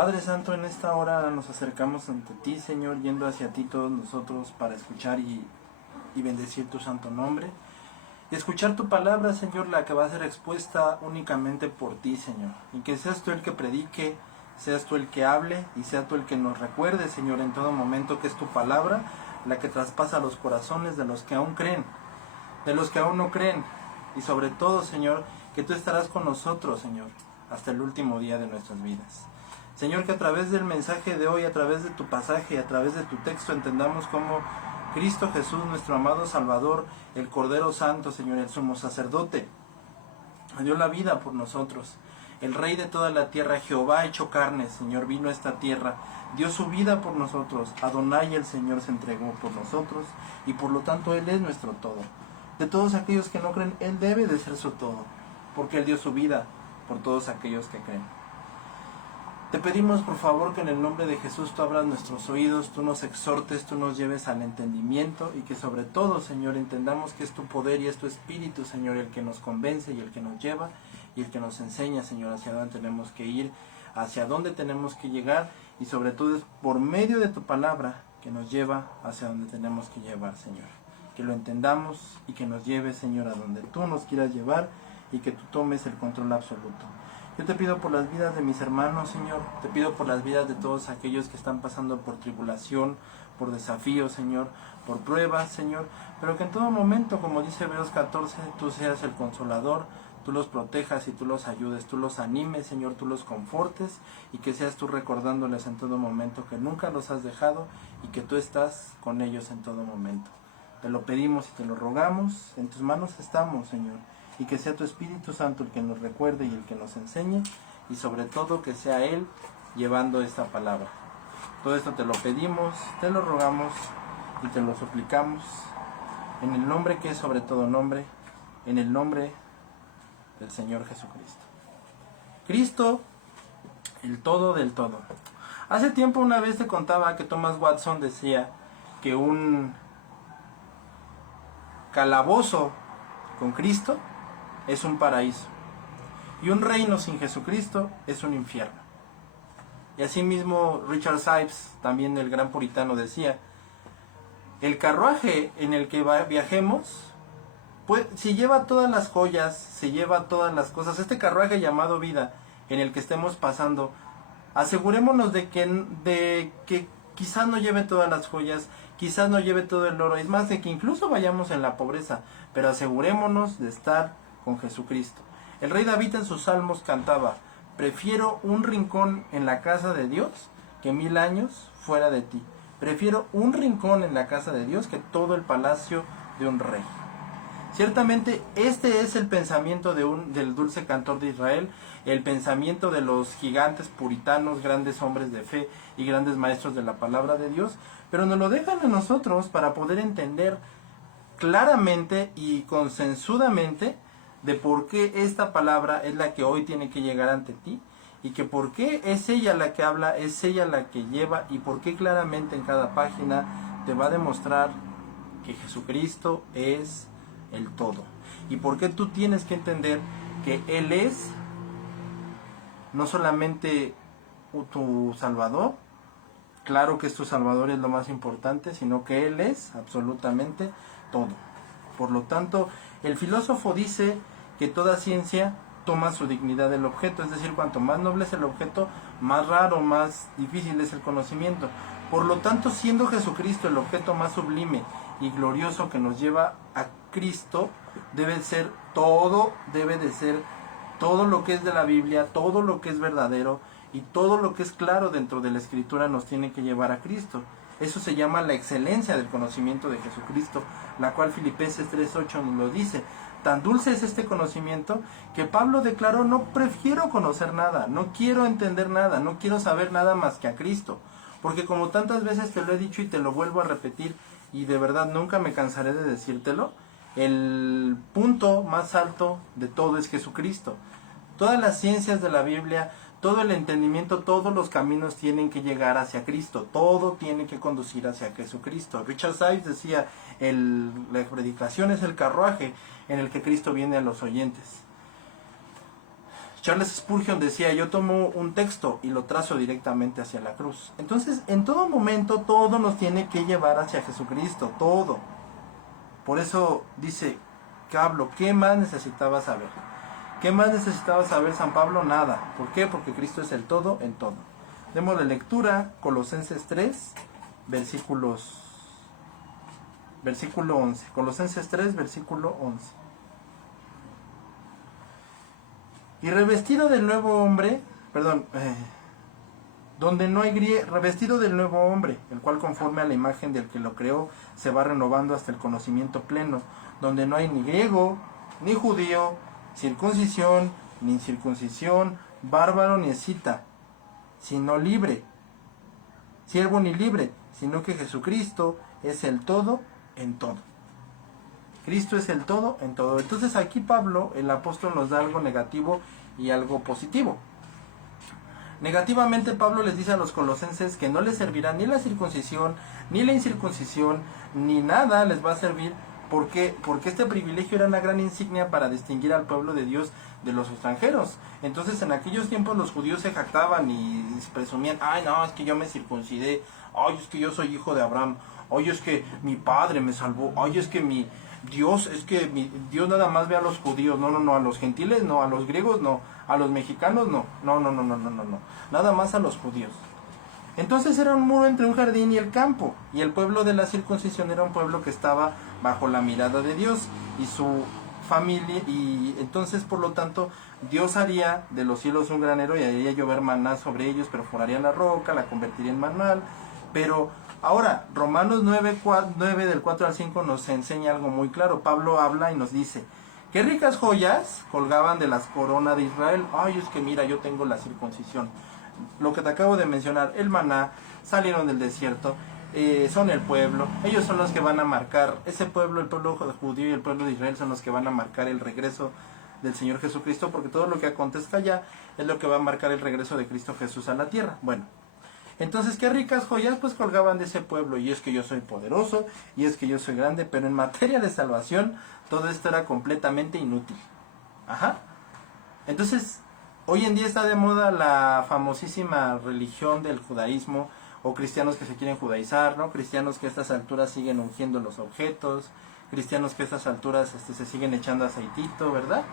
Padre Santo, en esta hora nos acercamos ante ti, Señor, yendo hacia ti todos nosotros para escuchar y bendecir tu santo nombre. Y escuchar tu palabra, Señor, la que va a ser expuesta únicamente por ti, Señor. Y que seas tú el que predique, seas tú el que hable y sea tú el que nos recuerde, Señor, en todo momento que es tu palabra la que traspasa los corazones de los que aún creen, de los que aún no creen. Y sobre todo, Señor, que tú estarás con nosotros, Señor, hasta el último día de nuestras vidas. Señor, que a través del mensaje de hoy, a través de tu pasaje, a través de tu texto, entendamos cómo Cristo Jesús, nuestro amado Salvador, el Cordero Santo, Señor, el sumo sacerdote, dio la vida por nosotros. El Rey de toda la tierra, Jehová hecho carne, Señor, vino a esta tierra, dio su vida por nosotros. Adonai, el Señor, se entregó por nosotros y por lo tanto Él es nuestro todo. De todos aquellos que no creen, Él debe de ser su todo, porque Él dio su vida por todos aquellos que creen. Te pedimos por favor que en el nombre de Jesús tú abras nuestros oídos, tú nos exhortes, tú nos lleves al entendimiento y que sobre todo, Señor, entendamos que es tu poder y es tu Espíritu, Señor, el que nos convence y el que nos lleva y el que nos enseña, Señor, hacia dónde tenemos que ir, hacia dónde tenemos que llegar y sobre todo es por medio de tu palabra que nos lleva hacia donde tenemos que llevar, Señor. Que lo entendamos y que nos lleves, Señor, a donde tú nos quieras llevar y que tú tomes el control absoluto. Yo te pido por las vidas de mis hermanos, Señor, te pido por las vidas de todos aquellos que están pasando por tribulación, por desafíos, Señor, por pruebas, Señor, pero que en todo momento, como dice Hebreos 14, tú seas el consolador, tú los protejas y tú los ayudes, tú los animes, Señor, tú los confortes y que seas tú recordándoles en todo momento que nunca los has dejado y que tú estás con ellos en todo momento. Te lo pedimos y te lo rogamos, en tus manos estamos, Señor. Y que sea tu Espíritu Santo el que nos recuerde y el que nos enseñe, y sobre todo que sea Él llevando esta palabra. Todo esto te lo pedimos, te lo rogamos y te lo suplicamos, en el nombre que es sobre todo nombre, en el nombre del Señor Jesucristo. Cristo, el todo del todo. Hace tiempo una vez te contaba que Thomas Watson decía que un calabozo con Cristo es un paraíso y un reino sin Jesucristo es un infierno. Y asimismo Richard Sibbes, también el gran puritano, decía: el carruaje en el que viajemos, pues, si lleva todas las joyas, se lleva todas las cosas, este carruaje llamado vida en el que estemos pasando, asegurémonos de que quizás no lleve todas las joyas, quizás no lleve todo el oro, es más, de que incluso vayamos en la pobreza, pero asegurémonos de estar con Jesucristo. El rey David en sus salmos cantaba: prefiero un rincón en la casa de Dios que 1000 años fuera de ti. Prefiero un rincón en la casa de Dios que todo el palacio de un rey. Ciertamente este es el pensamiento del dulce cantor de Israel, el pensamiento de los gigantes puritanos, grandes hombres de fe y grandes maestros de la palabra de Dios, pero nos lo dejan a nosotros para poder entender claramente y consensudamente de por qué esta palabra es la que hoy tiene que llegar ante ti y que por qué es ella la que habla, es ella la que lleva y por qué claramente en cada página te va a demostrar que Jesucristo es el todo y por qué tú tienes que entender que Él es no solamente tu Salvador, claro que es tu Salvador, es lo más importante, sino que Él es absolutamente todo. Por lo tanto, el filósofo dice que toda ciencia toma su dignidad del objeto, es decir, cuanto más noble es el objeto, más raro, más difícil es el conocimiento. Por lo tanto, siendo Jesucristo el objeto más sublime y glorioso que nos lleva a Cristo, debe de ser todo lo que es de la Biblia, todo lo que es verdadero y todo lo que es claro dentro de la Escritura nos tiene que llevar a Cristo. Eso se llama la excelencia del conocimiento de Jesucristo, la cual Filipenses 3:8 nos lo dice. Tan dulce es este conocimiento que Pablo declaró: no prefiero conocer nada, no quiero entender nada, no quiero saber nada más que a Cristo. Porque como tantas veces te lo he dicho y te lo vuelvo a repetir, y de verdad nunca me cansaré de decírtelo, el punto más alto de todo es Jesucristo. Todas las ciencias de la Biblia, todo el entendimiento, todos los caminos tienen que llegar hacia Cristo, todo tiene que conducir hacia Jesucristo. Richard Sibbes decía: la predicación es el carruaje en el que Cristo viene a los oyentes. Charles Spurgeon decía, yo tomo un texto y lo trazo directamente hacia la cruz. Entonces, en todo momento, todo nos tiene que llevar hacia Jesucristo, todo. Por eso dice Pablo, ¿qué más necesitaba saber? ¿Qué más necesitaba saber San Pablo? Nada. ¿Por qué? Porque Cristo es el todo en todo. Démosle lectura, Colosenses 3, versículo 11. Colosenses 3, versículo 11. Y revestido del nuevo hombre, donde no hay revestido del nuevo hombre, el cual conforme a la imagen del que lo creó, se va renovando hasta el conocimiento pleno, donde no hay ni griego, ni judío, circuncisión, ni incircuncisión, bárbaro ni escita, sino libre, siervo ni libre, sino que Jesucristo es el todo en todo. Cristo es el todo en todo. Entonces aquí Pablo, el apóstol, nos da algo negativo y algo positivo. Negativamente Pablo les dice a los colosenses que no les servirá ni la circuncisión, ni la incircuncisión, ni nada les va a servir. ¿Por qué? Porque este privilegio era una gran insignia para distinguir al pueblo de Dios de los extranjeros. Entonces en aquellos tiempos los judíos se jactaban y presumían, ay no, es que yo me circuncidé, ay es que yo soy hijo de Abraham, ay es que mi padre me salvó, ay es que mi Dios nada más ve a los judíos, no, a los gentiles no, a los griegos no, a los mexicanos no, nada más a los judíos. Entonces era un muro entre un jardín y el campo, y el pueblo de la circuncisión era un pueblo que estaba bajo la mirada de Dios y su familia, y entonces por lo tanto Dios haría de los cielos un granero y haría llover maná sobre ellos, perforaría la roca, la convertiría en maná. Pero ahora, Romanos 9 del 4 al 5 nos enseña algo muy claro. Pablo habla y nos dice, qué ricas joyas colgaban de las coronas de Israel. Ay, es que mira, yo tengo la circuncisión. Lo que te acabo de mencionar, el maná, salieron del desierto, son el pueblo, ellos son los que van a marcar, ese pueblo, el pueblo judío y el pueblo de Israel son los que van a marcar el regreso del Señor Jesucristo, porque todo lo que acontezca allá es lo que va a marcar el regreso de Cristo Jesús a la tierra. Bueno, entonces qué ricas joyas pues colgaban de ese pueblo, y es que yo soy poderoso, y es que yo soy grande, pero en materia de salvación todo esto era completamente inútil. Entonces hoy en día está de moda la famosísima religión del judaísmo, o cristianos que se quieren judaizar, ¿no? Cristianos que a estas alturas siguen ungiendo los objetos, cristianos que a estas alturas se siguen echando aceitito, ¿verdad?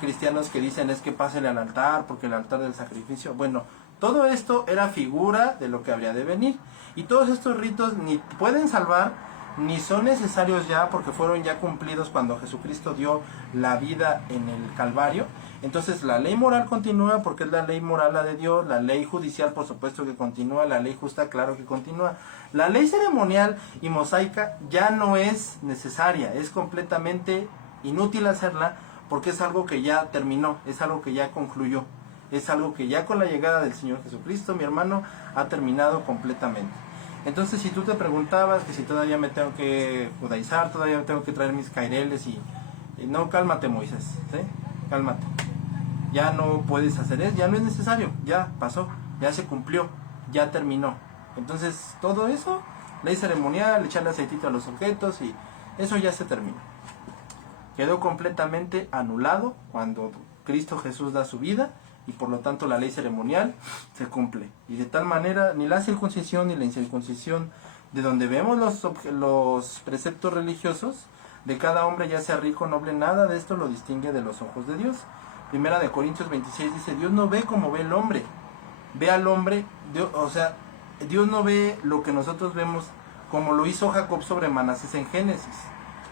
Cristianos que dicen es que pásele al altar, porque el altar del sacrificio, bueno, todo esto era figura de lo que habría de venir, y todos estos ritos ni pueden salvar, ni son necesarios ya, porque fueron ya cumplidos cuando Jesucristo dio la vida en el Calvario. Entonces la ley moral continúa porque es la ley moral la de Dios, la ley judicial por supuesto que continúa, la ley justa claro que continúa. La ley ceremonial y mosaica ya no es necesaria, es completamente inútil hacerla porque es algo que ya terminó, es algo que ya concluyó, es algo que ya con la llegada del Señor Jesucristo, mi hermano, ha terminado completamente. Entonces si tú te preguntabas que si todavía me tengo que judaizar, todavía me tengo que traer mis caireles y no, cálmate Moisés, ¿sí? Cálmate. Ya no puedes hacer eso, ya no es necesario, ya pasó, ya se cumplió, ya terminó. Entonces todo eso, ley ceremonial, echarle aceitito a los objetos, y eso ya se terminó. Quedó completamente anulado cuando Cristo Jesús da su vida, y por lo tanto la ley ceremonial se cumple. Y de tal manera ni la circuncisión ni la incircuncisión, de donde vemos los preceptos religiosos de cada hombre, ya sea rico o noble, nada de esto lo distingue de los ojos de Dios. Primera de Corintios 26 dice, Dios no ve como ve el hombre, ve al hombre, Dios no ve lo que nosotros vemos, como lo hizo Jacob sobre Manasés en Génesis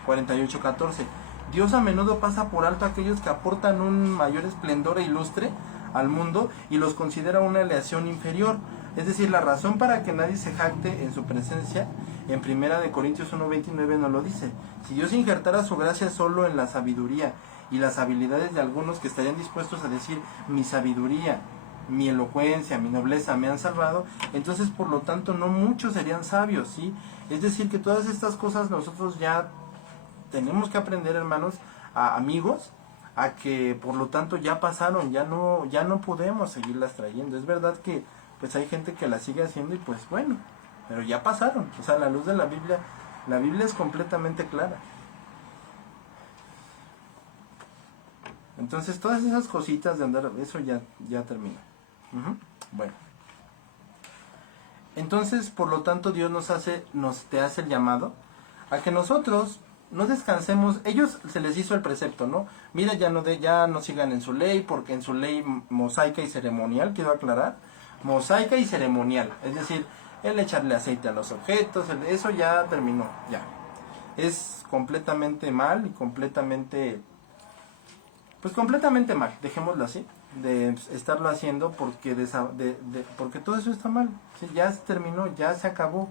48:14. Dios a menudo pasa por alto a aquellos que aportan un mayor esplendor e ilustre al mundo y los considera una aleación inferior. Es decir, la razón para que nadie se jacte en su presencia, en Primera de Corintios 1:29 nos lo dice. Si Dios injertara su gracia solo en la sabiduría y las habilidades de algunos que estarían dispuestos a decir mi sabiduría, mi elocuencia, mi nobleza me han salvado, entonces por lo tanto no muchos serían sabios, ¿sí? Es decir, que todas estas cosas nosotros ya tenemos que aprender, hermanos, amigos, a que por lo tanto ya pasaron, ya no podemos seguirlas trayendo. Es verdad que pues hay gente que las sigue haciendo y pues bueno, pero ya pasaron. O sea, a la luz de la Biblia es completamente clara. Entonces todas esas cositas de andar, eso ya termina. Bueno. Entonces, por lo tanto, Dios te hace el llamado a que nosotros no descansemos. Ellos se les hizo el precepto, ¿no? Mira, ya no sigan en su ley, porque en su ley mosaica y ceremonial, quiero aclarar, mosaica y ceremonial, es decir, el echarle aceite a los objetos, eso ya terminó, ya. Es completamente mal y completamente mal, dejémoslo así, de estarlo haciendo porque porque todo eso está mal. ¿Sí? Ya se terminó, ya se acabó,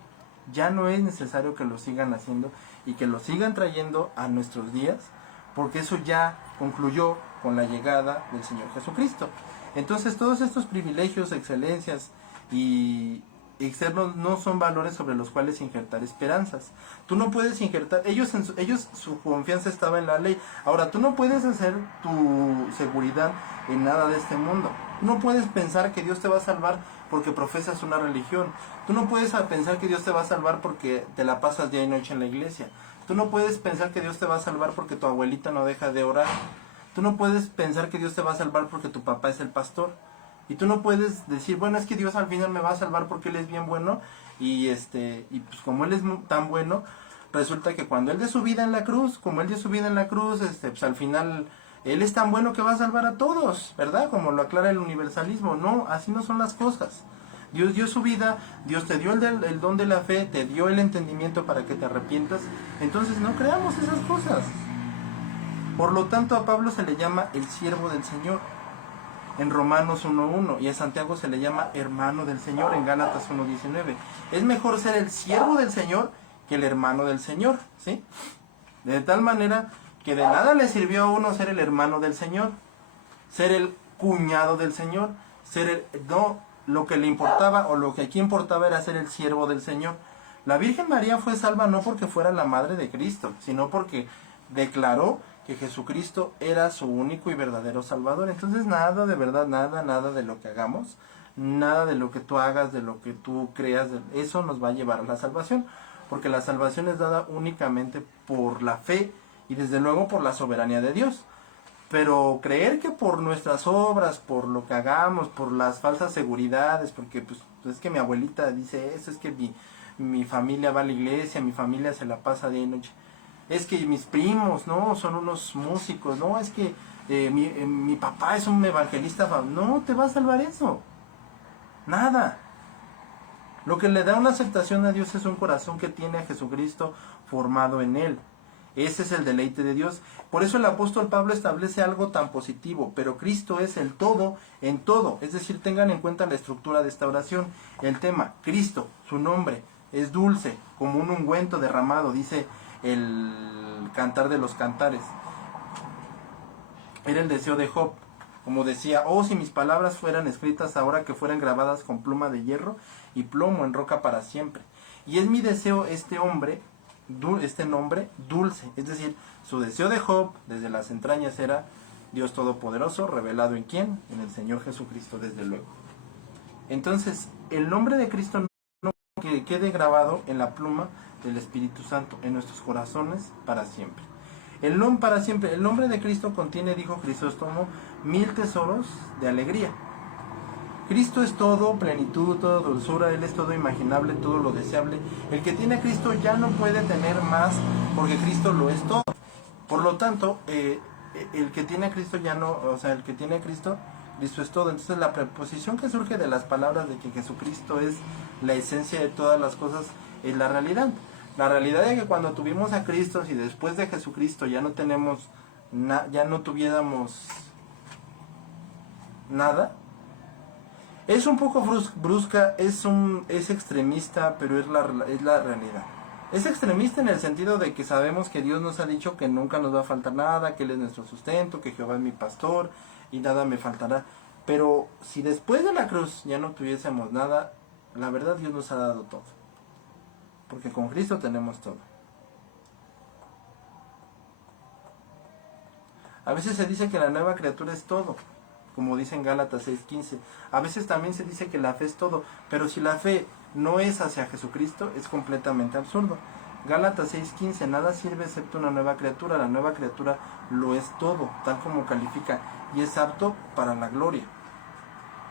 ya no es necesario que lo sigan haciendo y que lo sigan trayendo a nuestros días, porque eso ya concluyó con la llegada del Señor Jesucristo. Entonces todos estos privilegios, excelencias y externos no son valores sobre los cuales injertar esperanzas. Tú no puedes injertar, ellos su confianza estaba en la ley. Ahora, tú no puedes hacer tu seguridad en nada de este mundo. Tú no puedes pensar que Dios te va a salvar porque profesas una religión. Tú no puedes pensar que Dios te va a salvar porque te la pasas día y noche en la iglesia. Tú no puedes pensar que Dios te va a salvar porque tu abuelita no deja de orar. Tú no puedes pensar que Dios te va a salvar porque tu papá es el pastor. Y tú no puedes decir, bueno, es que Dios al final me va a salvar porque Él es bien bueno. Y pues como Él es tan bueno, resulta que cuando Él dio su vida en la cruz, pues al final Él es tan bueno que va a salvar a todos, ¿verdad? Como lo aclara el universalismo. No, así no son las cosas. Dios dio su vida, Dios te dio el don de la fe, te dio el entendimiento para que te arrepientas. Entonces no creamos esas cosas. Por lo tanto, a Pablo se le llama el siervo del Señor en Romanos 1.1, y a Santiago se le llama hermano del Señor en Gálatas 1.19. Es mejor ser el siervo del Señor que el hermano del Señor, ¿sí? De tal manera que de nada le sirvió a uno ser el hermano del Señor, ser el cuñado del Señor, lo que le importaba o lo que aquí importaba era ser el siervo del Señor. La Virgen María fue salva no porque fuera la madre de Cristo, sino porque declaró que Jesucristo era su único y verdadero Salvador. Entonces nada de verdad, nada de lo que hagamos, nada de lo que tú hagas, de lo que tú creas, eso nos va a llevar a la salvación, porque la salvación es dada únicamente por la fe y desde luego por la soberanía de Dios. Pero creer que por nuestras obras, por lo que hagamos, por las falsas seguridades, porque pues es que mi abuelita dice eso, es que mi familia va a la iglesia, mi familia se la pasa día y noche, es que mis primos, no, son unos músicos, no, es que mi papá es un evangelista, no te va a salvar eso, nada. Lo que le da una aceptación a Dios es un corazón que tiene a Jesucristo formado en él. Ese es el deleite de Dios. Por eso el apóstol Pablo establece algo tan positivo, pero Cristo es el todo en todo. Es decir, tengan en cuenta la estructura de esta oración. El tema, Cristo, su nombre, es dulce, como un ungüento derramado, dice el Cantar de los Cantares. Era el deseo de Job, como decía, oh, si mis palabras fueran escritas ahora, que fueran grabadas con pluma de hierro y plomo en roca para siempre. Y es mi deseo este nombre dulce, es decir, su deseo de Job desde las entrañas era Dios Todopoderoso, revelado en quién, en el Señor Jesucristo, desde luego. Entonces, el nombre de Cristo no que quede grabado en la pluma del Espíritu Santo, en nuestros corazones para siempre. El nombre de Cristo contiene, dijo Crisóstomo, 1000 tesoros de alegría. Cristo es todo, plenitud, toda dulzura, Él es todo imaginable, todo lo deseable. El que tiene a Cristo ya no puede tener más, porque Cristo lo es todo. Por lo tanto, el que tiene a Cristo el que tiene a Cristo, Cristo es todo. Entonces la preposición que surge de las palabras de que Jesucristo es la esencia de todas las cosas, es la realidad. La realidad es que cuando tuvimos a Cristo, y después de Jesucristo ya no tuviéramos nada, es un poco brusca, es extremista, pero es la realidad. Es extremista en el sentido de que sabemos que Dios nos ha dicho que nunca nos va a faltar nada, que Él es nuestro sustento, que Jehová es mi pastor y nada me faltará. Pero si después de la cruz ya no tuviésemos nada, la verdad Dios nos ha dado todo. Porque con Cristo tenemos todo. A veces se dice que la nueva criatura es todo, como dice en Gálatas 6:15. A veces también se dice que la fe es todo, pero si la fe no es hacia Jesucristo, es completamente absurdo. Gálatas 6:15, nada sirve excepto una nueva criatura. La nueva criatura lo es todo, tal como califica, y es apto para la gloria.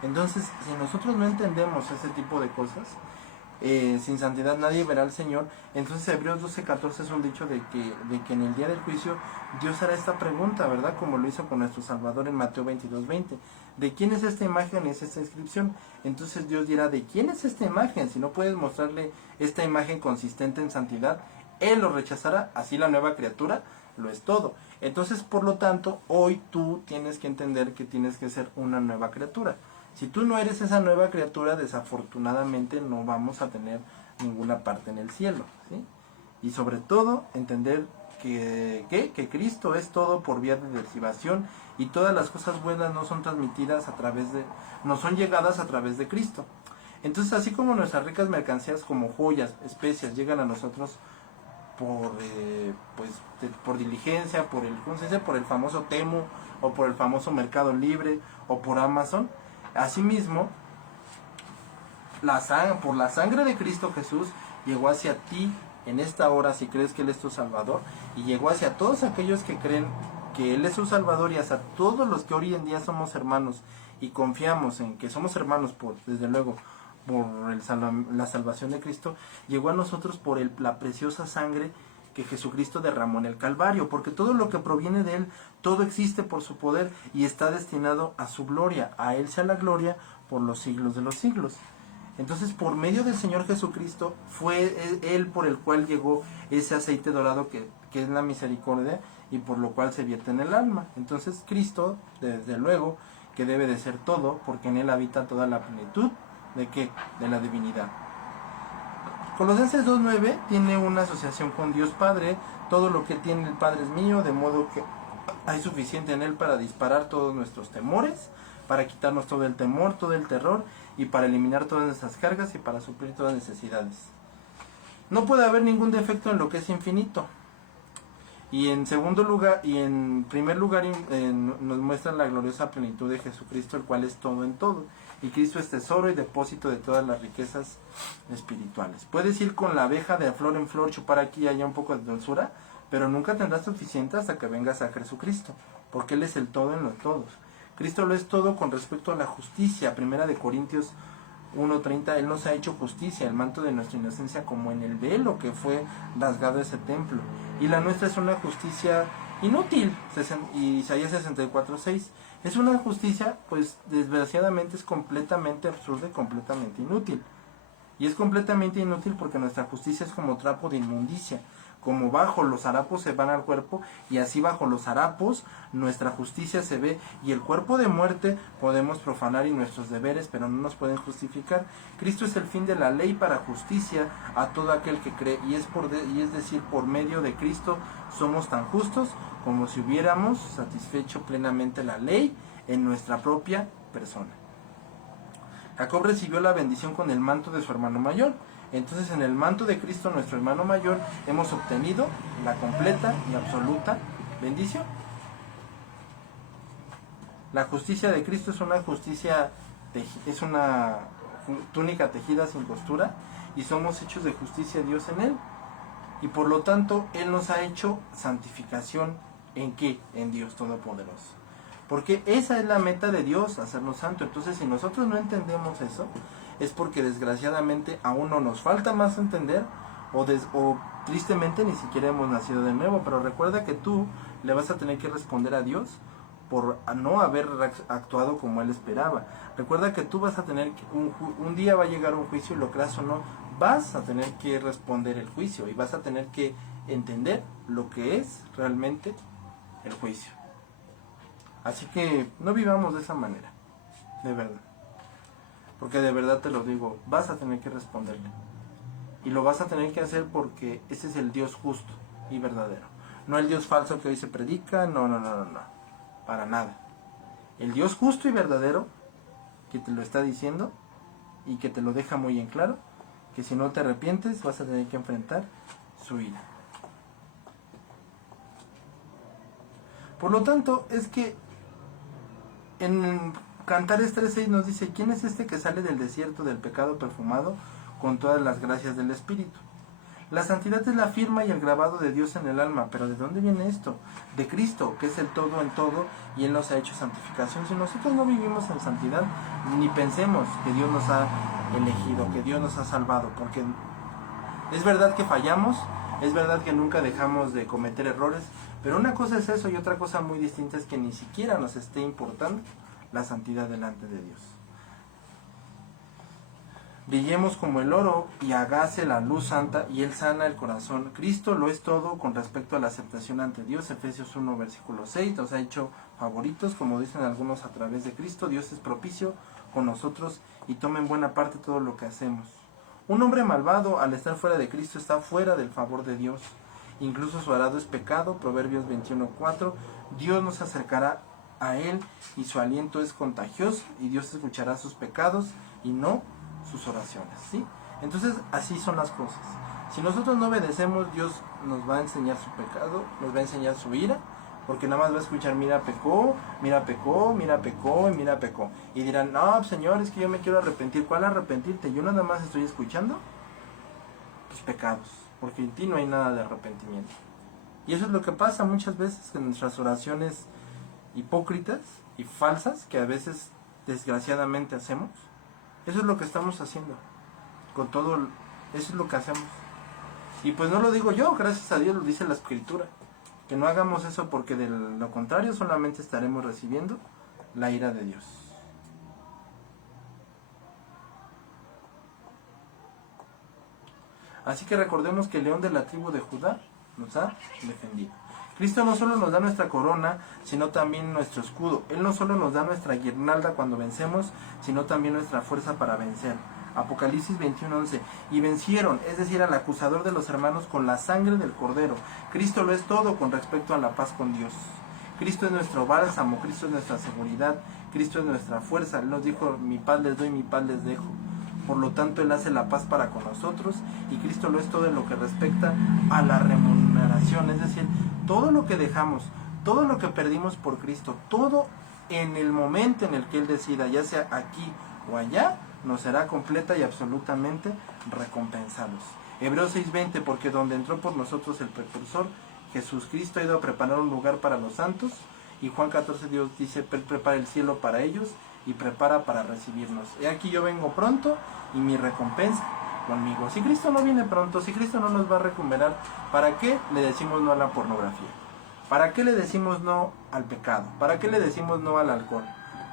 Entonces, si nosotros no entendemos ese tipo de cosas, sin santidad nadie verá al Señor. Entonces Hebreos 12:14 es un dicho de que en el día del juicio Dios hará esta pregunta, ¿verdad? Como lo hizo con nuestro Salvador en Mateo 22:20. ¿De quién es esta imagen y es esta inscripción? Entonces Dios dirá, ¿de quién es esta imagen? Si no puedes mostrarle esta imagen consistente en santidad, Él lo rechazará. Así la nueva criatura lo es todo. Entonces, por lo tanto, hoy tú tienes que entender que tienes que ser una nueva criatura. Si tú no eres esa nueva criatura, desafortunadamente no vamos a tener ninguna parte en el cielo, ¿sí? Y sobre todo, entender que Cristo es todo por vía de derivación, y todas las cosas buenas no son transmitidas no son llegadas a través de Cristo. Entonces, así como nuestras ricas mercancías como joyas, especias, llegan a nosotros por diligencia, ¿cómo se dice? Por el famoso Temu, o por el famoso Mercado Libre, o por Amazon. Asimismo, por la sangre de Cristo Jesús llegó hacia ti en esta hora, si crees que Él es tu Salvador, y llegó hacia todos aquellos que creen que Él es su Salvador, y hasta todos los que hoy en día somos hermanos y confiamos en que somos hermanos, desde luego, por la salvación de Cristo. Llegó a nosotros por la preciosa sangre que Jesucristo derramó en el Calvario, porque todo lo que proviene de Él, todo existe por su poder y está destinado a su gloria. A Él sea la gloria por los siglos de los siglos. Entonces, por medio del Señor Jesucristo, fue Él por el cual llegó ese aceite dorado que es la misericordia, y por lo cual se vierte en el alma. Entonces, Cristo, desde luego, que debe de ser todo, porque en Él habita toda la plenitud. ¿De qué? De la divinidad. Colosenses 2:9 tiene una asociación con Dios Padre. Todo lo que tiene el Padre es mío, de modo que hay suficiente en Él para disparar todos nuestros temores, para quitarnos todo el temor, todo el terror, y para eliminar todas nuestras cargas y para suplir todas las necesidades. No puede haber ningún defecto en lo que es infinito. Y en primer lugar nos muestra la gloriosa plenitud de Jesucristo, el cual es todo en todo. Y Cristo es tesoro y depósito de todas las riquezas espirituales. Puedes ir con la abeja de flor en flor, chupar aquí y allá un poco de dulzura, pero nunca tendrás suficiente hasta que vengas a Jesucristo, porque Él es el todo en los todos. Cristo lo es todo con respecto a la justicia. Primera de Corintios 1:30, Él nos ha hecho justicia, el manto de nuestra inocencia, como en el velo que fue rasgado ese templo. Y la nuestra es una justicia inútil. Isaías 64:6. Es una justicia, pues desgraciadamente es completamente absurda y completamente inútil. Y es completamente inútil porque nuestra justicia es como trapo de inmundicia. Como bajo los harapos se van al cuerpo, y así bajo los harapos nuestra justicia se ve, y el cuerpo de muerte podemos profanar y nuestros deberes, pero no nos pueden justificar. Cristo es el fin de la ley para justicia a todo aquel que cree, y es decir, por medio de Cristo somos tan justos como si hubiéramos satisfecho plenamente la ley en nuestra propia persona. Jacob recibió la bendición con el manto de su hermano mayor. Entonces, en el manto de Cristo, nuestro hermano mayor, hemos obtenido la completa y absoluta bendición. La justicia de Cristo es una túnica tejida sin costura, y somos hechos de justicia de Dios en Él. Y por lo tanto, Él nos ha hecho santificación. ¿En qué? En Dios Todopoderoso. Porque esa es la meta de Dios, hacernos santo. Entonces, si nosotros no entendemos eso, es porque desgraciadamente aún no nos falta más entender, o tristemente ni siquiera hemos nacido de nuevo. Pero recuerda que tú le vas a tener que responder a Dios por no haber actuado como Él esperaba. Recuerda que tú vas a tener que, un día va a llegar un juicio, y lo creas o no, vas a tener que responder el juicio, y vas a tener que entender lo que es realmente el juicio. Así que no vivamos de esa manera, de verdad. Porque de verdad te lo digo, vas a tener que responderle. Y lo vas a tener que hacer porque ese es el Dios justo y verdadero. No el Dios falso que hoy se predica, no. Para nada. El Dios justo y verdadero, que te lo está diciendo y que te lo deja muy en claro, que si no te arrepientes vas a tener que enfrentar su ira. Por lo tanto, es que en Cantares 3:6 nos dice: ¿quién es este que sale del desierto del pecado perfumado con todas las gracias del Espíritu? La santidad es la firma y el grabado de Dios en el alma. ¿Pero de dónde viene esto? De Cristo, que es el todo en todo, y Él nos ha hecho santificación. Si nosotros no vivimos en santidad, ni pensemos que Dios nos ha elegido, que Dios nos ha salvado, porque es verdad que fallamos, es verdad que nunca dejamos de cometer errores, pero una cosa es eso y otra cosa muy distinta es que ni siquiera nos esté importando la santidad delante de Dios. Brillemos como el oro y hágase la luz santa y Él sana el corazón. Cristo lo es todo con respecto a la aceptación ante Dios. Efesios 1 versículo 6 nos ha hecho favoritos, como dicen algunos, a través de Cristo. Dios es propicio con nosotros y toma en buena parte todo lo que hacemos. Un hombre malvado, al estar fuera de Cristo, está fuera del favor de Dios. Incluso su arado es pecado, Proverbios 21:4. Dios nos acercará a Él y su aliento es contagioso y Dios escuchará sus pecados y no sus oraciones, ¿sí? Entonces así son las cosas. Si nosotros no obedecemos, Dios nos va a enseñar su pecado, nos va a enseñar su ira, porque nada más va a escuchar: mira pecó, mira pecó, mira pecó y mira pecó. Y dirán: no, Señor, es que yo me quiero arrepentir. ¿Cuál arrepentirte? Yo nada más estoy escuchando tus pecados, porque en ti no hay nada de arrepentimiento. Y eso es lo que pasa muchas veces en nuestras oraciones hipócritas y falsas, que a veces desgraciadamente hacemos. Eso es lo que estamos haciendo con todo, eso es lo que hacemos. Y pues no lo digo yo, gracias a Dios lo dice la Escritura, que no hagamos eso, porque de lo contrario solamente estaremos recibiendo la ira de Dios. Así que recordemos que el león de la tribu de Judá nos ha defendido. Cristo no solo nos da nuestra corona, sino también nuestro escudo. Él no solo nos da nuestra guirnalda cuando vencemos, sino también nuestra fuerza para vencer. Apocalipsis 21:11. Y vencieron, es decir, al acusador de los hermanos, con la sangre del Cordero. Cristo lo es todo con respecto a la paz con Dios. Cristo es nuestro bálsamo, Cristo es nuestra seguridad, Cristo es nuestra fuerza. Él nos dijo: mi paz les doy, mi paz les dejo. Por lo tanto, Él hace la paz para con nosotros, y Cristo lo es todo en lo que respecta a la remuneración, es decir, todo lo que dejamos, todo lo que perdimos por Cristo, todo en el momento en el que Él decida, ya sea aquí o allá, nos será completa y absolutamente recompensados. Hebreos 6:20, porque donde entró por nosotros el precursor, Jesús Cristo, ha ido a preparar un lugar para los santos. Y Juan 14, Dios dice: prepara el cielo para ellos y prepara para recibirnos. He aquí yo vengo pronto y mi recompensa conmigo. Si Cristo no viene pronto, si Cristo no nos va a recuperar, ¿para qué le decimos no a la pornografía? ¿Para qué le decimos no al pecado? ¿Para qué le decimos no al alcohol?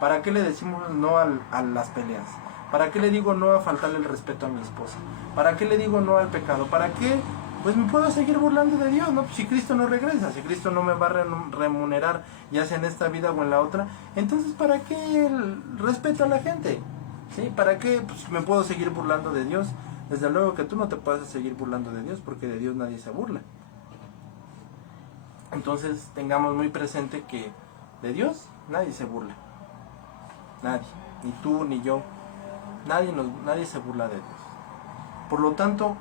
¿Para qué le decimos no a las peleas? ¿Para qué le digo no a faltarle el respeto a mi esposa? ¿Para qué le digo no al pecado? ¿Para qué? Pues me puedo seguir burlando de Dios, ¿no? Si Cristo no regresa, si Cristo no me va a remunerar, ya sea en esta vida o en la otra, entonces ¿para qué el respeto a la gente? ¿Sí? ¿Para qué pues, me puedo seguir burlando de Dios? Desde luego que tú no te puedes seguir burlando de Dios, porque de Dios nadie se burla. Entonces tengamos muy presente que de Dios nadie se burla. Nadie, ni tú ni yo, nadie se burla de Dios. Por lo tanto,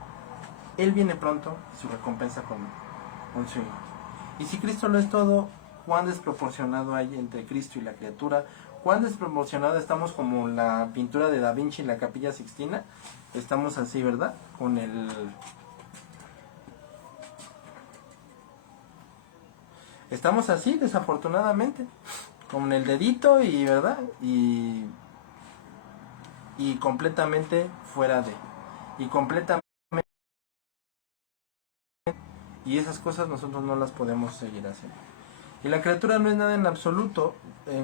Él viene pronto y su recompensa con su Hijo. Y si Cristo lo es todo, ¿cuán desproporcionado hay entre Cristo y la criatura? ¿Cuán desproporcionado estamos, como la pintura de Da Vinci en la Capilla Sixtina? Estamos así, ¿verdad? Estamos así, desafortunadamente, con el dedito y, ¿verdad? Y completamente fuera de. Y completamente. Y esas cosas nosotros no las podemos seguir haciendo. Y la criatura no es nada en absoluto,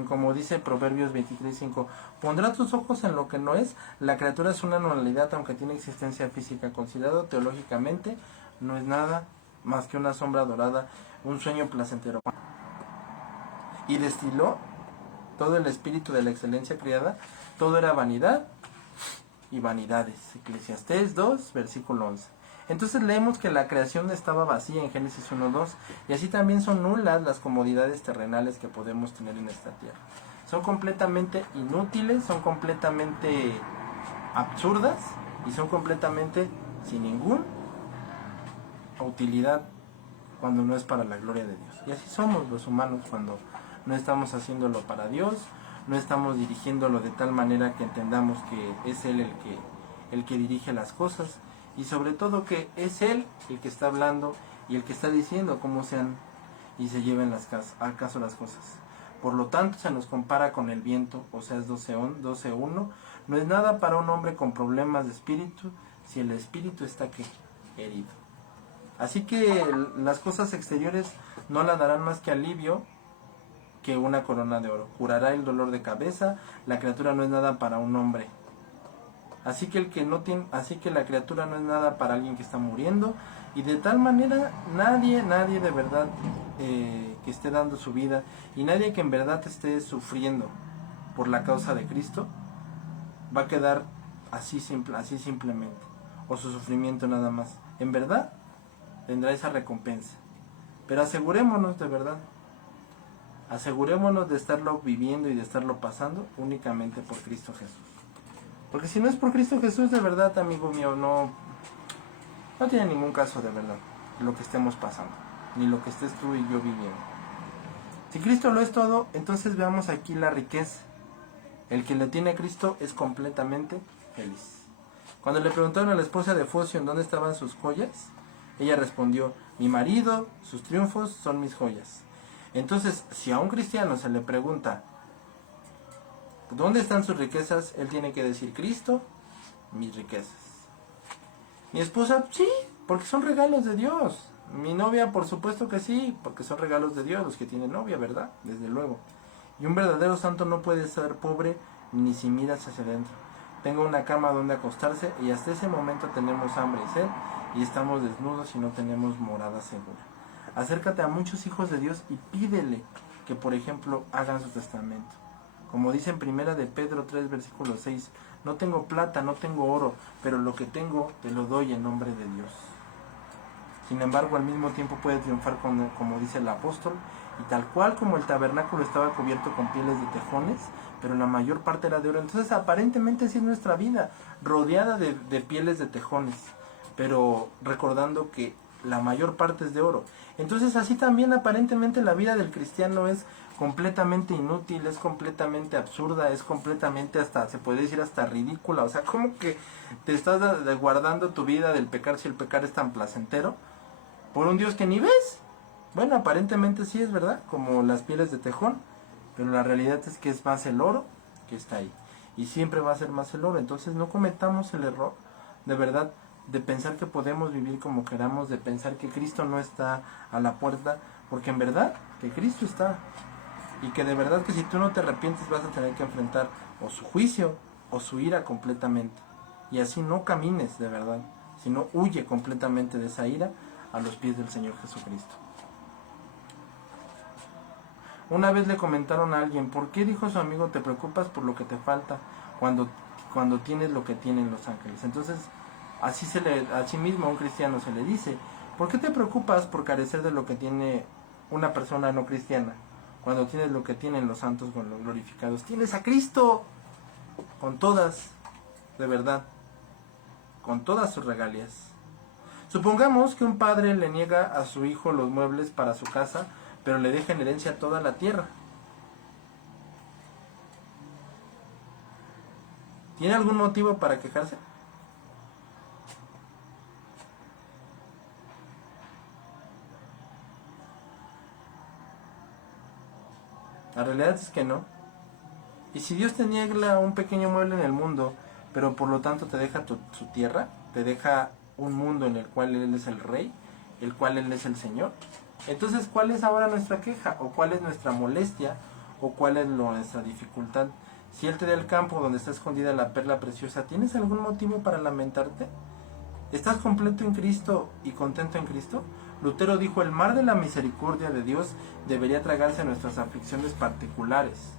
como dice Proverbios 23:5. Pondrá tus ojos en lo que no es. La criatura es una anualidad, aunque tiene existencia física. Considerado teológicamente, no es nada más que una sombra dorada, un sueño placentero. Y destiló todo el espíritu de la excelencia criada. Todo era vanidad y vanidades. Eclesiastés 2, versículo 11. Entonces leemos que la creación estaba vacía en Génesis 1:2, y así también son nulas las comodidades terrenales que podemos tener en esta tierra. Son completamente inútiles, son completamente absurdas y son completamente sin ninguna utilidad cuando no es para la gloria de Dios. Y así somos los humanos cuando no estamos haciéndolo para Dios, no estamos dirigiéndolo de tal manera que entendamos que es Él el que dirige las cosas. y sobre todo que es Él el que está hablando y el que está diciendo cómo sean y se lleven al caso las cosas. Por lo tanto, se nos compara con el viento, Oseas 12:1. No es nada para un hombre con problemas de espíritu si el espíritu está ¿qué? Herido. Así que las cosas exteriores no le darán más que alivio que una corona de oro. Curará el dolor de cabeza. La criatura no es nada para un hombre. Así que la criatura no es nada para alguien que está muriendo. Y de tal manera nadie de verdad que esté dando su vida y nadie que en verdad esté sufriendo por la causa de Cristo va a quedar así simplemente, o su sufrimiento nada más. En verdad tendrá esa recompensa. Pero asegurémonos de verdad, asegurémonos de estarlo viviendo y de estarlo pasando únicamente por Cristo Jesús. Porque si no es por Cristo Jesús, de verdad, amigo mío, no tiene ningún caso de verdad lo que estemos pasando, ni lo que estés tú y yo viviendo. Si Cristo lo es todo, entonces veamos aquí la riqueza. El que le tiene a Cristo es completamente feliz. Cuando le preguntaron a la esposa de Focio en dónde estaban sus joyas, ella respondió: mi marido, sus triunfos son mis joyas. Entonces, si a un cristiano se le pregunta ¿dónde están sus riquezas?, él tiene que decir: Cristo, mis riquezas. Mi esposa, sí, porque son regalos de Dios. Mi novia, por supuesto que sí, porque son regalos de Dios los que tienen novia, ¿verdad? Desde luego. Y un verdadero santo no puede ser pobre ni si miras hacia adentro. Tengo una cama donde acostarse y hasta ese momento tenemos hambre y sed y estamos desnudos y no tenemos morada segura. Acércate a muchos hijos de Dios y pídele que, por ejemplo, hagan su testamento. Como dice en Primera de Pedro 3, versículo 6, no tengo plata, no tengo oro, pero lo que tengo te lo doy en nombre de Dios. Sin embargo, al mismo tiempo puede triunfar como dice el apóstol, y tal cual como el tabernáculo estaba cubierto con pieles de tejones, pero la mayor parte era de oro. Entonces aparentemente así es nuestra vida, rodeada de pieles de tejones, pero recordando que la mayor parte es de oro. Entonces así también aparentemente la vida del cristiano es completamente inútil, es completamente absurda, es completamente hasta, se puede decir hasta ridícula. O sea, ¿cómo que te estás guardando tu vida del pecar si el pecar es tan placentero? Por un Dios que ni ves. Bueno, aparentemente sí es verdad, como las pieles de tejón, pero la realidad es que es más el oro que está ahí. Y siempre va a ser más el oro. Entonces no cometamos el error, de verdad, de pensar que podemos vivir como queramos, de pensar que Cristo no está a la puerta, porque en verdad que Cristo está. Y que de verdad que si tú no te arrepientes vas a tener que enfrentar o su juicio o su ira completamente. Y así no camines de verdad, sino huye completamente de esa ira a los pies del Señor Jesucristo. Una vez le comentaron a alguien: ¿por qué, dijo su amigo, te preocupas por lo que te falta cuando tienes lo que tienen los ángeles? Entonces, así mismo a un cristiano se le dice: ¿por qué te preocupas por carecer de lo que tiene una persona no cristiana cuando tienes lo que tienen los santos con los glorificados? Tienes a Cristo con todas, de verdad, con todas sus regalías. Supongamos que un padre le niega a su hijo los muebles para su casa, pero le deja en herencia toda la tierra. ¿Tiene algún motivo para quejarse? La realidad es que no. Y si Dios te niega un pequeño mueble en el mundo, pero por lo tanto te deja su tierra, te deja un mundo en el cual Él es el Rey, el cual Él es el Señor, entonces ¿cuál es ahora nuestra queja? ¿O cuál es nuestra molestia? ¿O cuál es nuestra dificultad? Si Él te da el campo donde está escondida la perla preciosa, ¿tienes algún motivo para lamentarte? ¿Estás completo en Cristo y contento en Cristo? Lutero dijo: el mar de la misericordia de Dios debería tragarse nuestras aflicciones particulares.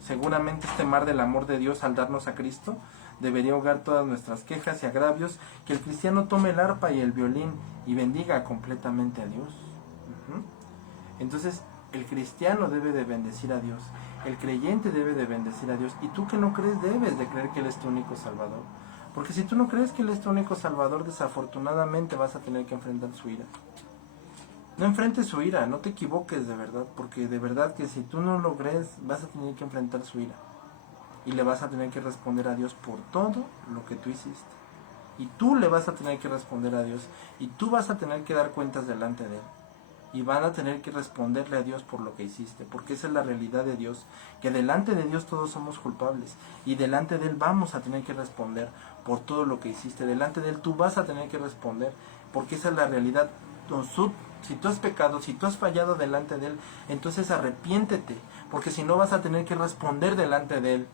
Seguramente este mar del amor de Dios, al darnos a Cristo, debería ahogar todas nuestras quejas y agravios. Que el cristiano tome el arpa y el violín y bendiga completamente a Dios. Entonces, el cristiano debe de bendecir a Dios, el creyente debe de bendecir a Dios, y tú que no crees debes de creer que Él es tu único Salvador. Porque si tú no crees que Él es tu único Salvador, desafortunadamente vas a tener que enfrentar su ira. No enfrentes su ira, no te equivoques de verdad, porque de verdad que si tú no lo crees, vas a tener que enfrentar su ira. Y le vas a tener que responder a Dios por todo lo que tú hiciste. Y tú le vas a tener que responder a Dios. Y tú vas a tener que dar cuentas delante de Él. Y van a tener que responderle a Dios por lo que hiciste. Porque esa es la realidad de Dios. Que delante de Dios todos somos culpables. Y delante de Él vamos a tener que responder por todo lo que hiciste. Delante de Él tú vas a tener que responder. Porque esa es la realidad. Si tú has pecado, si tú has fallado delante de Él, entonces arrepiéntete. Porque si no vas a tener que responder delante de Él.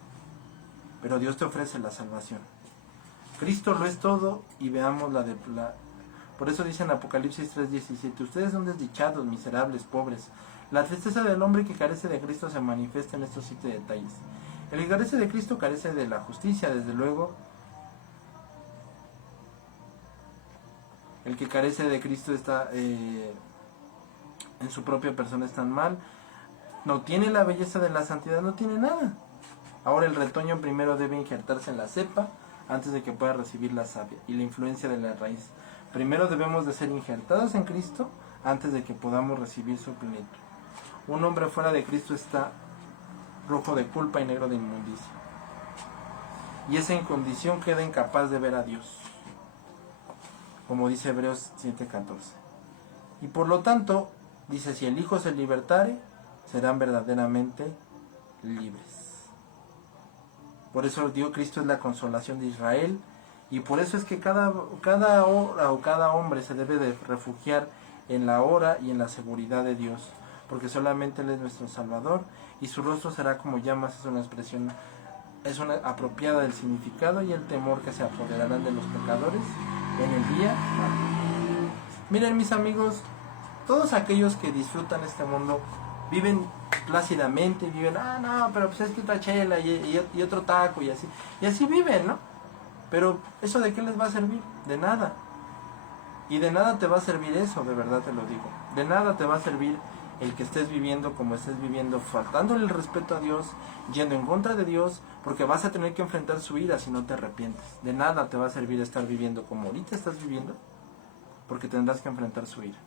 Pero Dios te ofrece la salvación. Cristo lo es todo y veamos por eso dice en Apocalipsis 3:17, ustedes son desdichados, miserables, pobres. La tristeza del hombre que carece de Cristo se manifiesta en estos 7 detalles. El que carece de Cristo carece de la justicia, desde luego. El que carece de Cristo está en su propia persona está mal. No tiene la belleza de la santidad, no tiene nada. Ahora el retoño primero debe injertarse en la cepa antes de que pueda recibir la savia y la influencia de la raíz. Primero debemos de ser injertados en Cristo antes de que podamos recibir su plenitud. Un hombre fuera de Cristo está rojo de culpa y negro de inmundicia. Y esa incondición queda incapaz de ver a Dios, como dice Hebreos 7:14. Y por lo tanto, dice, si el Hijo se libertare, serán verdaderamente libres. Por eso Dios Cristo es la consolación de Israel, y por eso es que cada hora o cada hombre se debe de refugiar en la hora y en la seguridad de Dios, porque solamente Él es nuestro Salvador, y su rostro será como llamas. Es una expresión apropiada del significado y el temor que se apoderarán de los pecadores en el día. Miren, mis amigos, todos aquellos que disfrutan este mundo viven plácidamente, viven, no, pero pues es que otra chela y otro taco y así viven, ¿no? Pero ¿eso de qué les va a servir? De nada. Y de nada te va a servir eso, de verdad te lo digo. De nada te va a servir el que estés viviendo como estés viviendo, faltándole el respeto a Dios, yendo en contra de Dios, porque vas a tener que enfrentar su ira si no te arrepientes. De nada te va a servir estar viviendo como ahorita estás viviendo, porque tendrás que enfrentar su ira.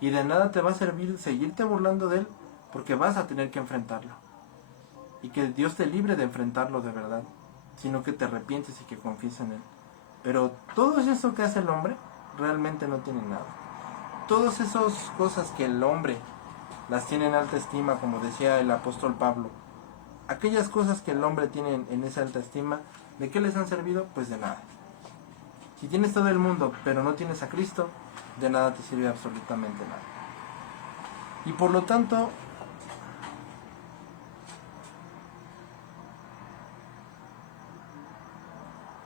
Y de nada te va a servir seguirte burlando de Él, porque vas a tener que enfrentarlo. Y que Dios te libre de enfrentarlo de verdad, sino que te arrepientes y que confíes en Él. Pero todo eso que hace el hombre realmente no tiene nada. Todas esas cosas que el hombre las tiene en alta estima, como decía el apóstol Pablo, aquellas cosas que el hombre tiene en esa alta estima, ¿de qué les han servido? Pues de nada. Si tienes todo el mundo pero no tienes a Cristo, de nada te sirve absolutamente nada. Y por lo tanto,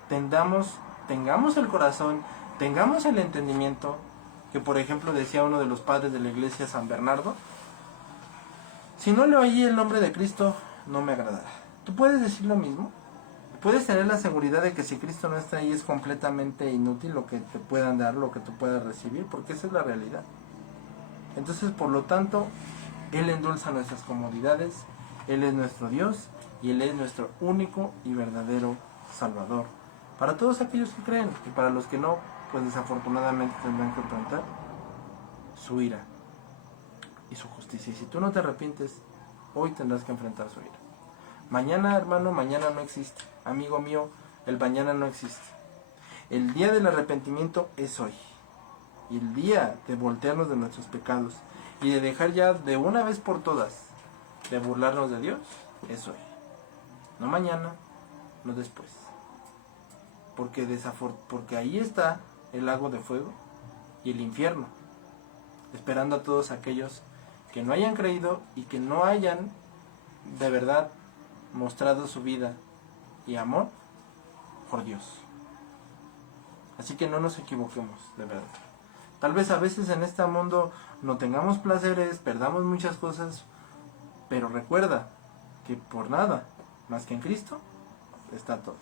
tengamos el corazón, tengamos el entendimiento, que por ejemplo decía uno de los padres de la iglesia, San Bernardo, si no le oí el nombre de Cristo, no me agradará. ¿Tú puedes decir lo mismo? Puedes tener la seguridad de que si Cristo no está ahí es completamente inútil lo que te puedan dar, lo que tú puedas recibir, porque esa es la realidad. Entonces, por lo tanto, Él endulza nuestras comodidades, Él es nuestro Dios y Él es nuestro único y verdadero Salvador. Para todos aquellos que creen, y para los que no, pues desafortunadamente tendrán que enfrentar su ira y su justicia. Y si tú no te arrepientes, hoy tendrás que enfrentar su ira. Mañana, hermano, mañana no existe. Amigo mío, el mañana no existe. El día del arrepentimiento es hoy. Y el día de voltearnos de nuestros pecados y de dejar ya de una vez por todas de burlarnos de Dios es hoy. No mañana, no después. Porque ahí está el lago de fuego y el infierno, esperando a todos aquellos que no hayan creído y que no hayan de verdad mostrado su vida y amor por Dios. Así que no nos equivoquemos, de verdad. Tal vez a veces en este mundo no tengamos placeres, perdamos muchas cosas, pero recuerda que por nada más que en Cristo está todo.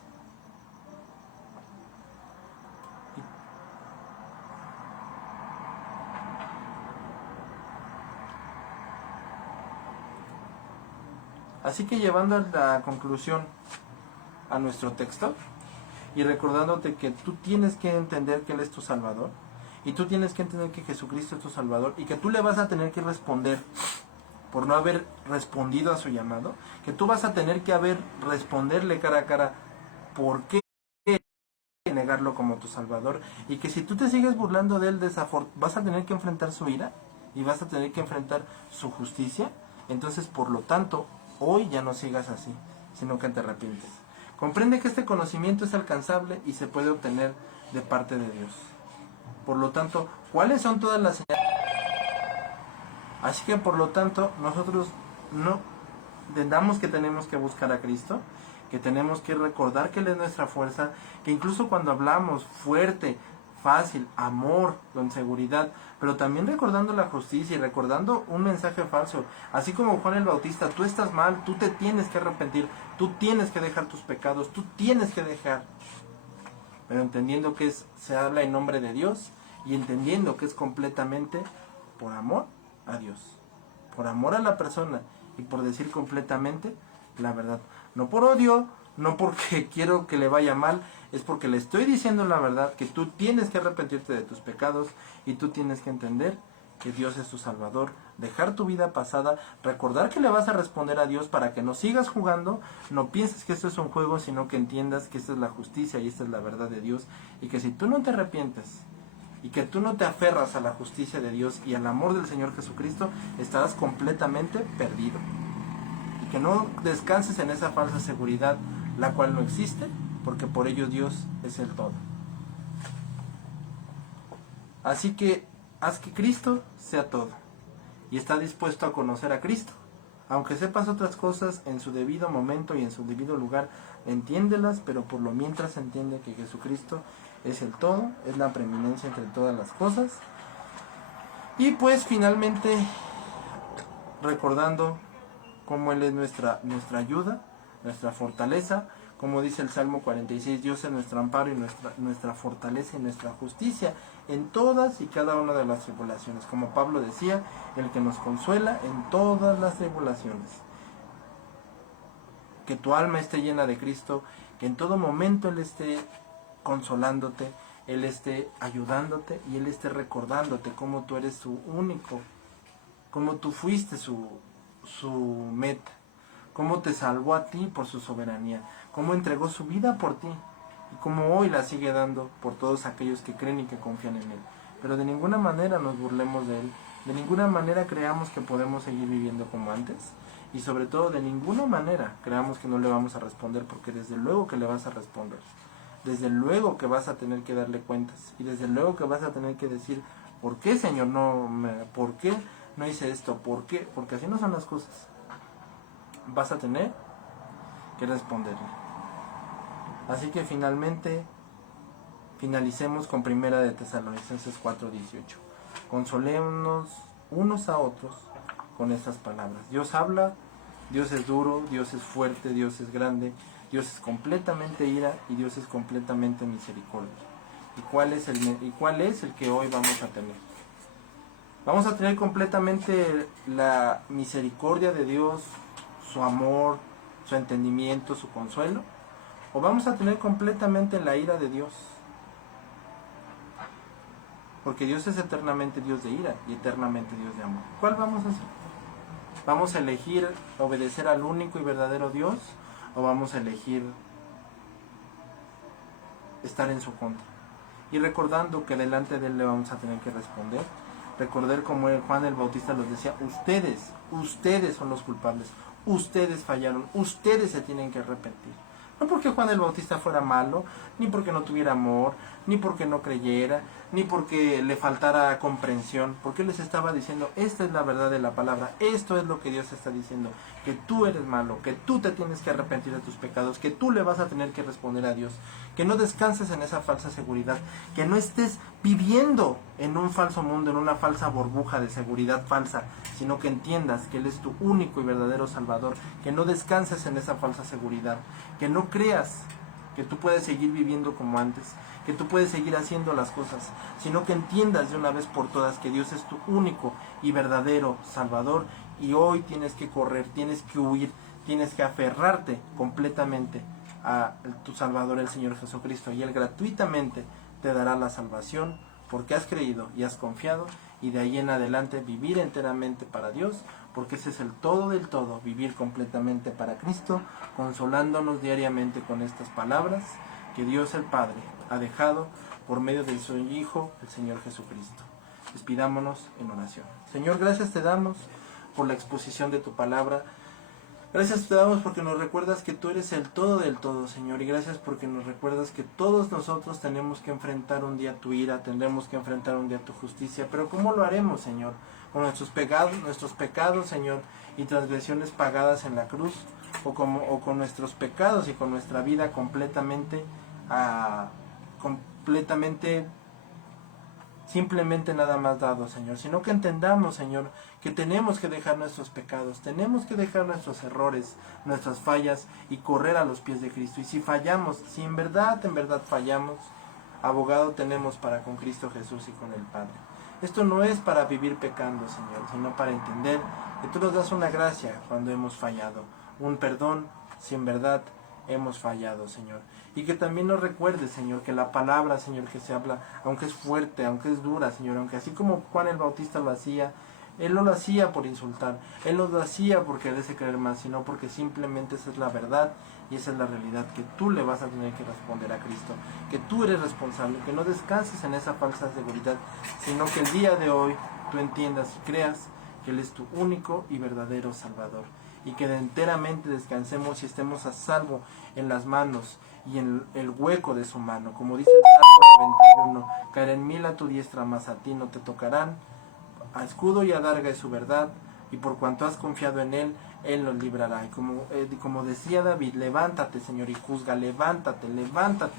Así que llevando a la conclusión a nuestro texto y recordándote que tú tienes que entender que Él es tu Salvador y tú tienes que entender que Jesucristo es tu Salvador y que tú le vas a tener que responder por no haber respondido a su llamado, que tú vas a tener que responderle cara a cara por qué negaste negarlo como tu Salvador, y que si tú te sigues burlando de él, vas a tener que enfrentar su ira y vas a tener que enfrentar su justicia. Entonces, por lo tanto, hoy ya no sigas así, sino que te arrepientes. Comprende que este conocimiento es alcanzable y se puede obtener de parte de Dios. Por lo tanto, ¿cuáles son todas las señales? Así que por lo tanto, nosotros no entendamos que tenemos que buscar a Cristo, que tenemos que recordar que Él es nuestra fuerza, que incluso cuando hablamos fuerte, fácil, amor, con seguridad, pero también recordando la justicia y recordando un mensaje falso, así como Juan el Bautista, tú estás mal, tú te tienes que arrepentir, tú tienes que dejar tus pecados, tú tienes que dejar, pero entendiendo que se habla en nombre de Dios y entendiendo que es completamente por amor a Dios, por amor a la persona y por decir completamente la verdad, no por odio, no porque quiero que le vaya mal, es porque le estoy diciendo la verdad, que tú tienes que arrepentirte de tus pecados y tú tienes que entender que Dios es tu Salvador, dejar tu vida pasada, recordar que le vas a responder a Dios para que no sigas jugando, no pienses que esto es un juego, sino que entiendas que esta es la justicia y esta es la verdad de Dios, y que si tú no te arrepientes y que tú no te aferras a la justicia de Dios y al amor del Señor Jesucristo, estarás completamente perdido. Y que no descanses en esa falsa seguridad, la cual no existe, porque por ello Dios es el todo. Así que haz que Cristo sea todo. Y está dispuesto a conocer a Cristo. Aunque sepas otras cosas en su debido momento y en su debido lugar, entiéndelas, pero por lo mientras entiende que Jesucristo es el todo, es la preeminencia entre todas las cosas. Y pues finalmente, recordando cómo Él es nuestra ayuda, nuestra fortaleza, como dice el Salmo 46, Dios es nuestro amparo y nuestra fortaleza y nuestra justicia en todas y cada una de las tribulaciones. Como Pablo decía, el que nos consuela en todas las tribulaciones. Que tu alma esté llena de Cristo, que en todo momento Él esté consolándote, Él esté ayudándote y Él esté recordándote cómo tú eres su único, cómo tú fuiste su meta, cómo te salvó a ti por su soberanía, cómo entregó su vida por ti y cómo hoy la sigue dando por todos aquellos que creen y que confían en Él. Pero de ninguna manera nos burlemos de Él, de ninguna manera creamos que podemos seguir viviendo como antes y sobre todo de ninguna manera creamos que no le vamos a responder, porque desde luego que le vas a responder, desde luego que vas a tener que darle cuentas y desde luego que vas a tener que decir, ¿por qué, Señor? ¿Por qué no hice esto? ¿Por qué? Porque así no son las cosas. Vas a tener que responderle. Así que finalicemos con Primera de Tesalonicenses 4:18. Consolémonos unos a otros con estas palabras. Dios habla, Dios es duro, Dios es fuerte, Dios es grande, Dios es completamente ira y Dios es completamente misericordia. ¿Y cuál es el que hoy vamos a tener? Vamos a tener completamente la misericordia de Dios, su amor, su entendimiento, su consuelo, o vamos a tener completamente la ira de Dios, porque Dios es eternamente Dios de ira y eternamente Dios de amor. ¿Cuál vamos a hacer? ¿Vamos a elegir obedecer al único y verdadero Dios o vamos a elegir estar en su contra? Y recordando que delante de Él le vamos a tener que responder, recordar como Juan el Bautista los decía, ustedes son los culpables, ustedes fallaron, ustedes se tienen que arrepentir. No porque Juan el Bautista fuera malo, ni porque no tuviera amor, ni porque no creyera, ni porque le faltara comprensión, porque Él les estaba diciendo, esta es la verdad de la palabra, esto es lo que Dios está diciendo, que tú eres malo, que tú te tienes que arrepentir de tus pecados, que tú le vas a tener que responder a Dios, que no descanses en esa falsa seguridad, que no estés viviendo en un falso mundo, en una falsa burbuja de seguridad falsa, sino que entiendas que Él es tu único y verdadero Salvador, que no descanses en esa falsa seguridad, que no creas que tú puedes seguir viviendo como antes, que tú puedes seguir haciendo las cosas, sino que entiendas de una vez por todas que Dios es tu único y verdadero Salvador, y hoy tienes que correr, tienes que huir, tienes que aferrarte completamente a tu Salvador, el Señor Jesucristo, y Él gratuitamente te dará la salvación porque has creído y has confiado, y de ahí en adelante vivir enteramente para Dios, porque ese es el todo del todo, vivir completamente para Cristo, consolándonos diariamente con estas palabras, que Dios el Padre ha dejado por medio de su Hijo, el Señor Jesucristo. Despidámonos en oración. Señor, gracias te damos por la exposición de tu palabra. Gracias te damos porque nos recuerdas que tú eres el todo del todo, Señor, y gracias porque nos recuerdas que todos nosotros tenemos que enfrentar un día tu ira, tendremos que enfrentar un día tu justicia, pero ¿cómo lo haremos, Señor? Con nuestros pecados, Señor, y transgresiones pagadas en la cruz, o con nuestros pecados y con nuestra vida completamente simplemente nada más dado, Señor, sino que entendamos, Señor, que tenemos que dejar nuestros pecados, tenemos que dejar nuestros errores, nuestras fallas y correr a los pies de Cristo. Y si fallamos, si en verdad fallamos, abogado tenemos para con Cristo Jesús y con el Padre. Esto no es para vivir pecando, Señor, sino para entender que tú nos das una gracia cuando hemos fallado, un perdón si en verdad hemos fallado, Señor. Y que también nos recuerde, Señor, que la palabra, Señor, que se habla, aunque es fuerte, aunque es dura, Señor, aunque así como Juan el Bautista lo hacía, él no lo hacía por insultar, él no lo hacía por quererse creer más, sino porque simplemente esa es la verdad y esa es la realidad que tú le vas a tener que responder a Cristo, que tú eres responsable, que no descanses en esa falsa seguridad, sino que el día de hoy tú entiendas y creas que Él es tu único y verdadero Salvador, y que enteramente descansemos y estemos a salvo en las manos y en el hueco de su mano, como dice el Salmo 91, caerán 1000 a tu diestra, mas a ti no te tocarán. A escudo y adarga es su verdad, y por cuanto has confiado en Él, Él nos librará. Y como decía David, levántate, Señor, y juzga, levántate,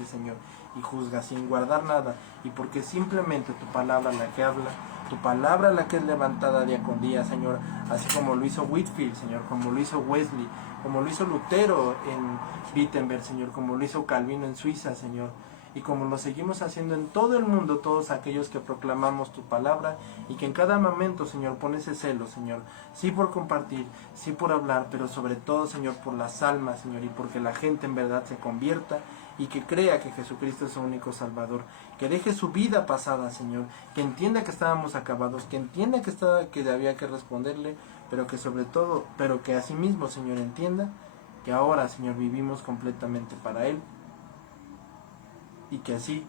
Señor, y juzga sin guardar nada, y porque simplemente tu palabra la que habla, tu palabra la que es levantada día con día, Señor, así como lo hizo Whitfield, Señor, como lo hizo Wesley, como lo hizo Lutero en Wittenberg, Señor, como lo hizo Calvino en Suiza, Señor, y como lo seguimos haciendo en todo el mundo, todos aquellos que proclamamos tu palabra, y que en cada momento, Señor, pon ese celo, Señor, sí por compartir, sí por hablar, pero sobre todo, Señor, por las almas, Señor, y porque la gente en verdad se convierta y que crea que Jesucristo es su único Salvador, que deje su vida pasada, Señor, que entienda que estábamos acabados, que entienda que había que responderle, pero que sobre todo, pero que asimismo, Señor, entienda que ahora, Señor, vivimos completamente para Él, y que así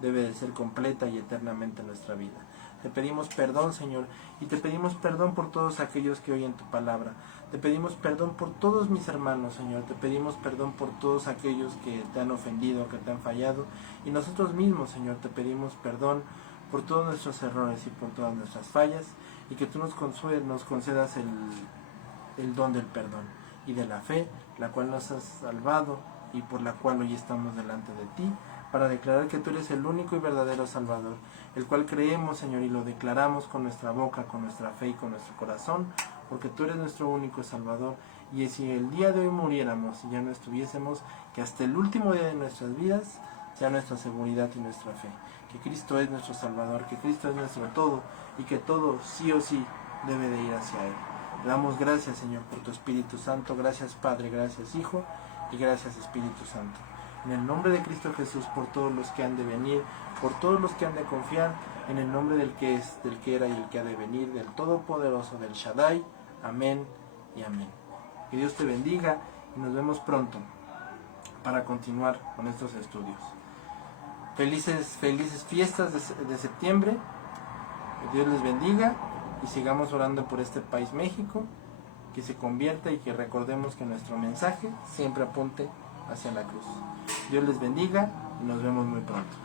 debe de ser completa y eternamente nuestra vida. Te pedimos perdón, Señor, y te pedimos perdón por todos aquellos que oyen tu palabra. Te pedimos perdón por todos mis hermanos, Señor. Te pedimos perdón por todos aquellos que te han ofendido, que te han fallado. Y nosotros mismos, Señor, te pedimos perdón por todos nuestros errores y por todas nuestras fallas. Y que tú nos concedas el don del perdón y de la fe, la cual nos has salvado y por la cual hoy estamos delante de ti, para declarar que tú eres el único y verdadero Salvador, el cual creemos, Señor, y lo declaramos con nuestra boca, con nuestra fe y con nuestro corazón, porque tú eres nuestro único Salvador. Y si el día de hoy muriéramos y ya no estuviésemos, que hasta el último día de nuestras vidas sea nuestra seguridad y nuestra fe, que Cristo es nuestro Salvador, que Cristo es nuestro todo, y que todo sí o sí debe de ir hacia Él. Le damos gracias, Señor, por tu Espíritu Santo. Gracias, Padre, gracias, Hijo, y gracias, Espíritu Santo. En el nombre de Cristo Jesús, por todos los que han de venir, por todos los que han de confiar, en el nombre del que es, del que era y el que ha de venir, del Todopoderoso, del Shaddai. Amén y amén. Que Dios te bendiga y nos vemos pronto para continuar con estos estudios. Felices fiestas de septiembre. Que Dios les bendiga y sigamos orando por este país, México, que se convierta y que recordemos que nuestro mensaje siempre apunte hacia la cruz. Dios les bendiga y nos vemos muy pronto.